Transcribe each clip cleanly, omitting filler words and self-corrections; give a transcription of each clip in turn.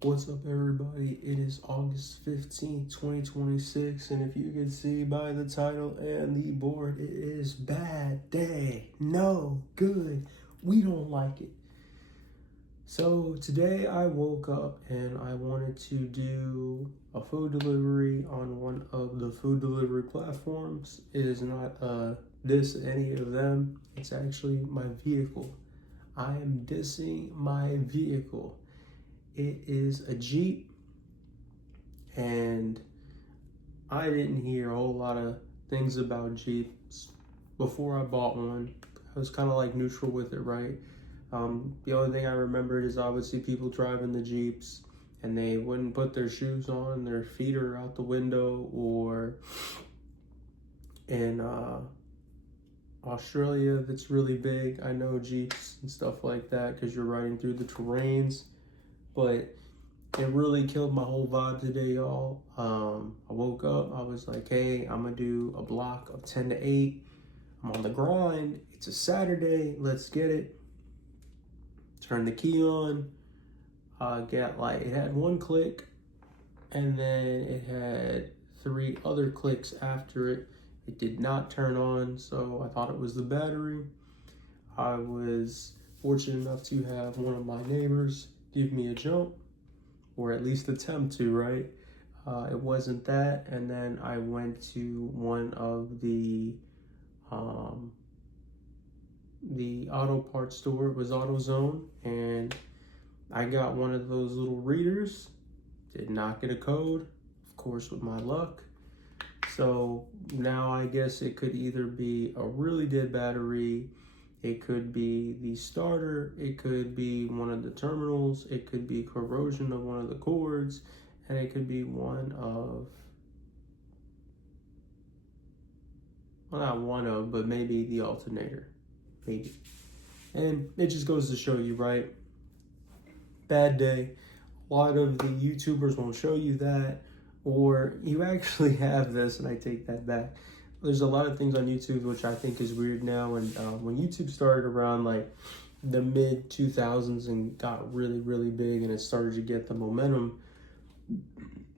What's up, everybody? It is August 15th, 2026, and if you can see by the title and the board, it is Bad Day. No good. We don't like it. So today I woke up and I wanted to do a food delivery on one of the food delivery platforms. It is not diss any of them. It's actually my vehicle. I am dissing my vehicle. It is a Jeep, and I didn't hear a whole lot of things about Jeeps before I bought one. I was kind of like neutral with it, right? The only thing I remembered is obviously people driving the Jeeps and they wouldn't put their shoes on, their feet are out the window, or in Australia, that's really big. I know Jeeps and stuff like that because you're riding through the terrains. But it really killed my whole vibe today, y'all. I woke up, I was like, hey, I'm gonna do a block of 10 to 8. I'm on the grind. It's a Saturday, let's get it. Turn the key on. It had one click, and then it had 3 other clicks after it. It did not turn on, so I thought it was the battery. I was fortunate enough to have one of my neighbors give me a jump, or at least attempt to, right? It wasn't that, and then I went to one of the auto parts store. It was AutoZone, and I got one of those little readers. Did not get a code, of course, with my luck. So now I guess it could either be a really dead battery, it could be the starter, it could be one of the terminals, it could be corrosion of one of the cords, and it could be one of, well, not one of, but maybe the alternator, maybe. And it just goes to show you, right? Bad day. A lot of the YouTubers won't show you that, or you actually have this, and I take that back. There's a lot of things on YouTube which I think is weird now, and when YouTube started around like the mid 2000s and got really, really big, and it started to get the momentum,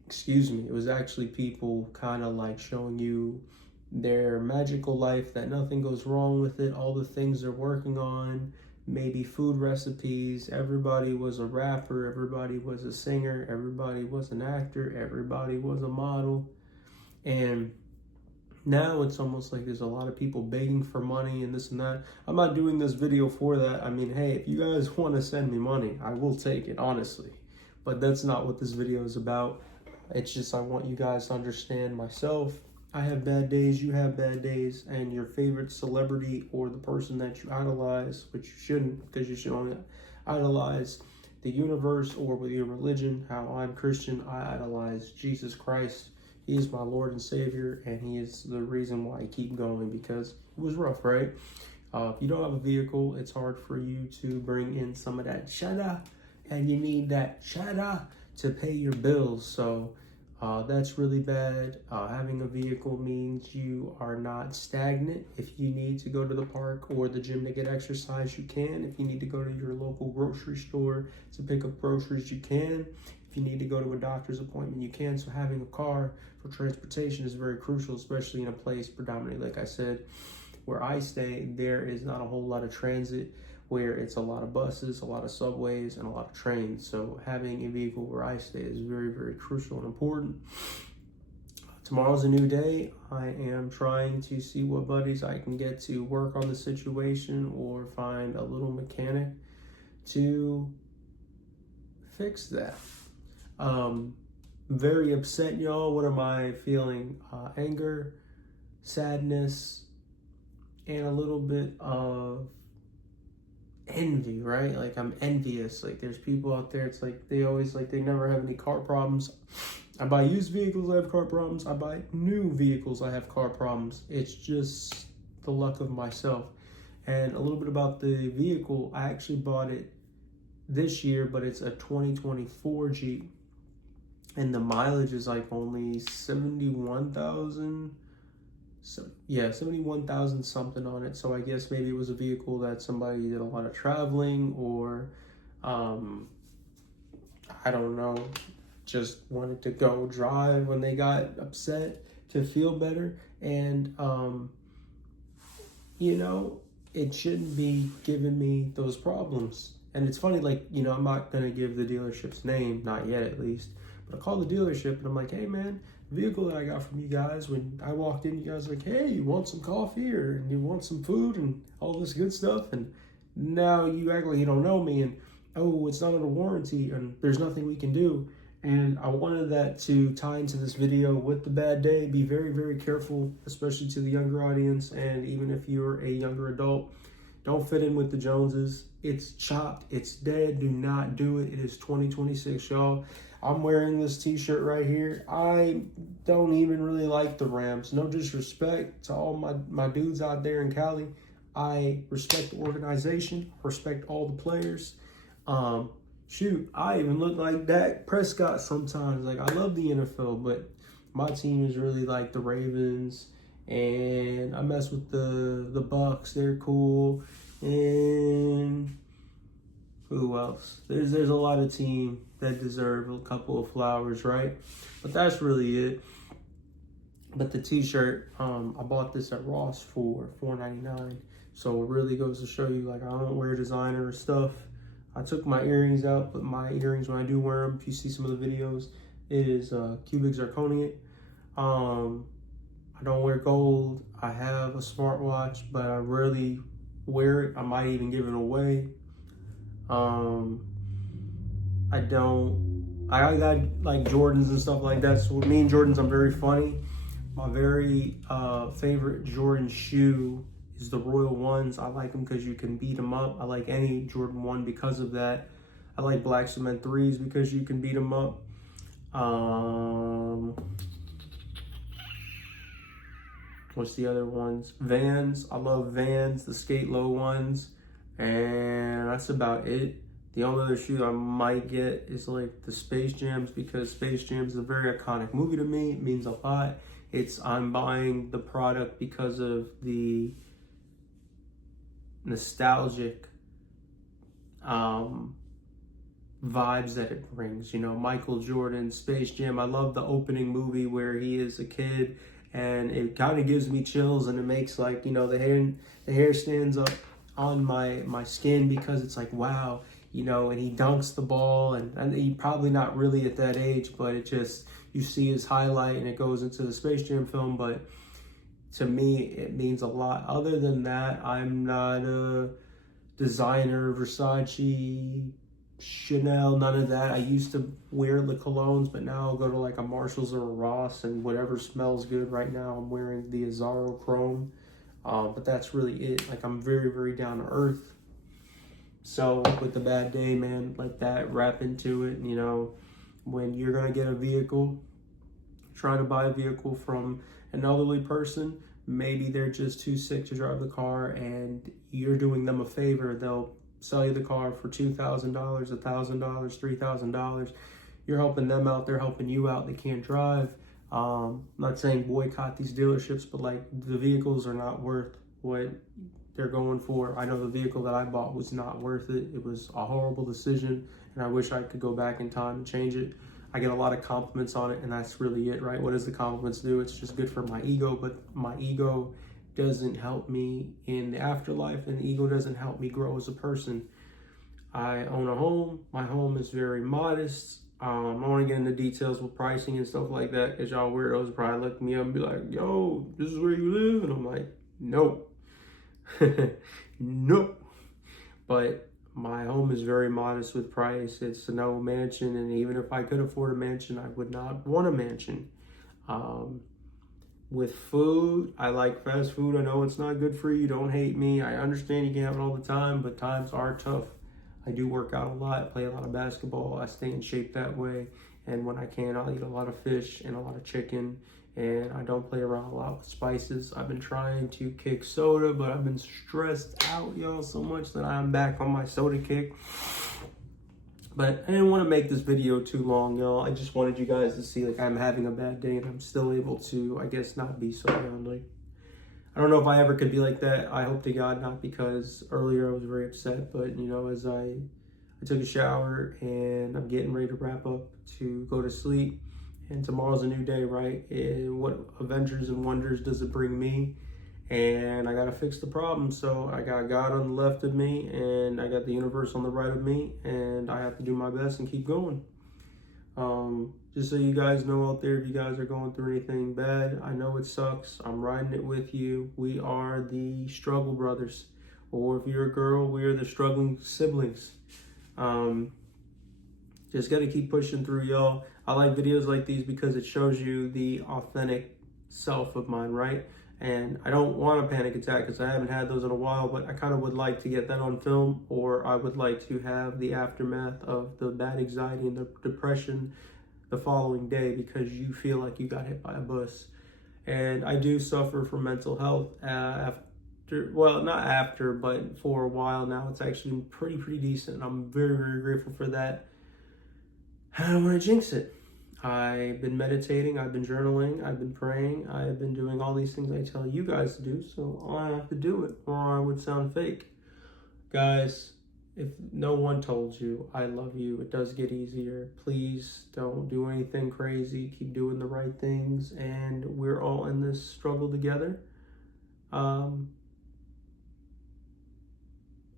excuse me, it was actually people kind of like showing you their magical life, that nothing goes wrong with it, all the things they're working on, maybe food recipes. Everybody was a rapper, everybody was a singer, everybody was an actor, everybody was a model. And now it's almost like there's a lot of people begging for money and this and that. I'm not doing this video for that. I mean, hey, if you guys want to send me money, I will take it, honestly. But that's not what this video is about. It's just I want you guys to understand myself. I have bad days, you have bad days, and your favorite celebrity or the person that you idolize, which you shouldn't, because you should only idolize the universe or with your religion. How I'm Christian, I idolize Jesus Christ. He is my Lord and Savior, and He is the reason why I keep going, because it was rough, right? If you don't have a vehicle, it's hard for you to bring in some of that cheddar, and you need that cheddar to pay your bills. So that's really bad. Having a vehicle means you are not stagnant. If you need to go to the park or the gym to get exercise, you can. If you need to go to your local grocery store to pick up groceries, you can. If you need to go to a doctor's appointment, you can. So having a car for transportation is very crucial, especially in a place predominantly, like I said, where I stay, there is not a whole lot of transit, where it's a lot of buses, a lot of subways, and a lot of trains. So having a vehicle where I stay is very, very crucial and important. Tomorrow's a new day. I am trying to see what buddies I can get to work on the situation, or find a little mechanic to fix that. Very upset, y'all. What am I feeling? Anger, sadness, and a little bit of envy, right? Like, I'm envious. Like, there's people out there, it's like they always, like, they never have any car problems. I buy used vehicles, I have car problems. I buy new vehicles, I have car problems. It's just the luck of myself. And a little bit about the vehicle, I actually bought it this year, but it's a 2024 Jeep, and the mileage is like only 71,000. So yeah, 71,000 something on it. So I guess maybe it was a vehicle that somebody did a lot of traveling, or I I don't know, just wanted to go drive when they got upset to feel better. And, you know, it shouldn't be giving me those problems. And it's funny, like, you know, I'm not going to give the dealership's name, not yet at least, but I call the dealership and I'm like, hey man, the vehicle that I got from you guys, when I walked in, you guys were like, hey, you want some coffee or you want some food and all this good stuff. And now you act like you don't know me and, oh, it's not under warranty and there's nothing we can do. And I wanted that to tie into this video with the bad day. Be very, very careful, especially to the younger audience. And even if you're a younger adult, don't fit in with the Joneses. It's chopped. It's dead. Do not do it. It is 2026, y'all. I'm wearing this t-shirt right here. I don't even really like the Rams. No disrespect to all my dudes out there in Cali. I respect the organization, respect all the players. Shoot, I even look like Dak Prescott sometimes. Like, I love the NFL, but my team is really like the Ravens, and I mess with the Bucks. They're cool, and who else? There's a lot of teams that deserve a couple of flowers, right? But that's really it. But the t-shirt, I bought this at Ross for $4.99. So it really goes to show you, like, I don't wear designer stuff. I took my earrings out, but my earrings, when I do wear them, if you see some of the videos, it is cubic zirconia. I don't wear gold. I have a smartwatch, but I rarely wear it. I might even give it away. I got like Jordans and stuff like that. So with me and Jordans, I'm very funny. My very favorite Jordan shoe is the Royal Ones. I like them because you can beat them up. I like any Jordan 1 because of that. I like Black Cement 3s because you can beat them up. What's the other ones? Vans. I love Vans, the skate low ones. And that's about it. The only other shoe I might get is like the Space Jams, because Space Jams is a very iconic movie to me. It means a lot. I'm buying the product because of the nostalgic vibes that it brings. You know, Michael Jordan, Space Jam. I love the opening movie where he is a kid, and it kind of gives me chills, and it makes, like, you know, the hair stands up on my skin, because it's like, wow, you know. And he dunks the ball, and he probably not really at that age, but it just, you see his highlight and it goes into the Space Jam film. But to me, it means a lot. Other than that, I'm not a designer, Versace, Chanel, none of that. I used to wear the colognes, but now I'll go to like a Marshalls or a Ross, and whatever smells good. Right now I'm wearing the Azzaro Chrome, but that's really it. Like, I'm very, very down to earth. So with the bad day, man, like that, wrap into it. You know, when you're gonna get a vehicle, try to buy a vehicle from an elderly person. Maybe they're just too sick to drive the car, and you're doing them a favor. They'll sell you the car for $2,000, $1,000, $3,000. You're helping them out. They're helping you out. They can't drive. I'm not saying boycott these dealerships, but like, the vehicles are not worth what they're going for. I know the vehicle that I bought was not worth it. It was a horrible decision, and I wish I could go back in time and change it. I get a lot of compliments on it, and that's really it, right? What does the compliments do? It's just good for my ego, but my ego doesn't help me in the afterlife, and the ego doesn't help me grow as a person. I own a home. My home is very modest. I don't want to get into details with pricing and stuff like that, because y'all weirdos probably look me up and be like, yo, this is where you live? And I'm like, nope. Nope. But my home is very modest with price. It's no mansion, and even if I could afford a mansion, I would not want a mansion. With food, I like fast food. I know it's not good for you. Don't hate me. I understand you can't have it all the time, but times are tough. I do work out a lot, play a lot of basketball. I stay in shape that way. And when I can, I'll eat a lot of fish and a lot of chicken. And I don't play around a lot with spices. I've been trying to kick soda, but I've been stressed out, y'all, so much that I'm back on my soda kick. But I didn't want to make this video too long, y'all. I just wanted you guys to see, like, I'm having a bad day and I'm still able to, I guess, not be so down. Like, I don't know if I ever could be like that. I hope to God not, because earlier I was very upset. But, you know, as I I took a shower and I'm getting ready to wrap up to go to sleep. And tomorrow's a new day, right? And what adventures and wonders does it bring me? And I gotta fix the problem. So I got God on the left of me and I got the universe on the right of me, and I have to do my best and keep going. Just so you guys know out there, if you guys are going through anything bad, I know it sucks. I'm riding it with you. We are the struggle brothers. Or if you're a girl, we are the struggling siblings. Just got to keep pushing through, y'all. I like videos like these because it shows you the authentic self of mine, right? And I don't want a panic attack because I haven't had those in a while, but I kind of would like to get that on film, or I would like to have the aftermath of the bad anxiety and the depression the following day because you feel like you got hit by a bus. And I do suffer from mental health after, well, not after, but for a while now. It's actually been pretty decent. I'm very, very grateful for that. I don't want to jinx it. I've been meditating, I've been journaling, I've been praying, I've been doing all these things I tell you guys to do, so I have to do it or I would sound fake. Guys, if no one told you I love you, it does get easier. Please don't do anything crazy. Keep doing the right things, and we're all in this struggle together. I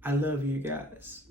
love you guys.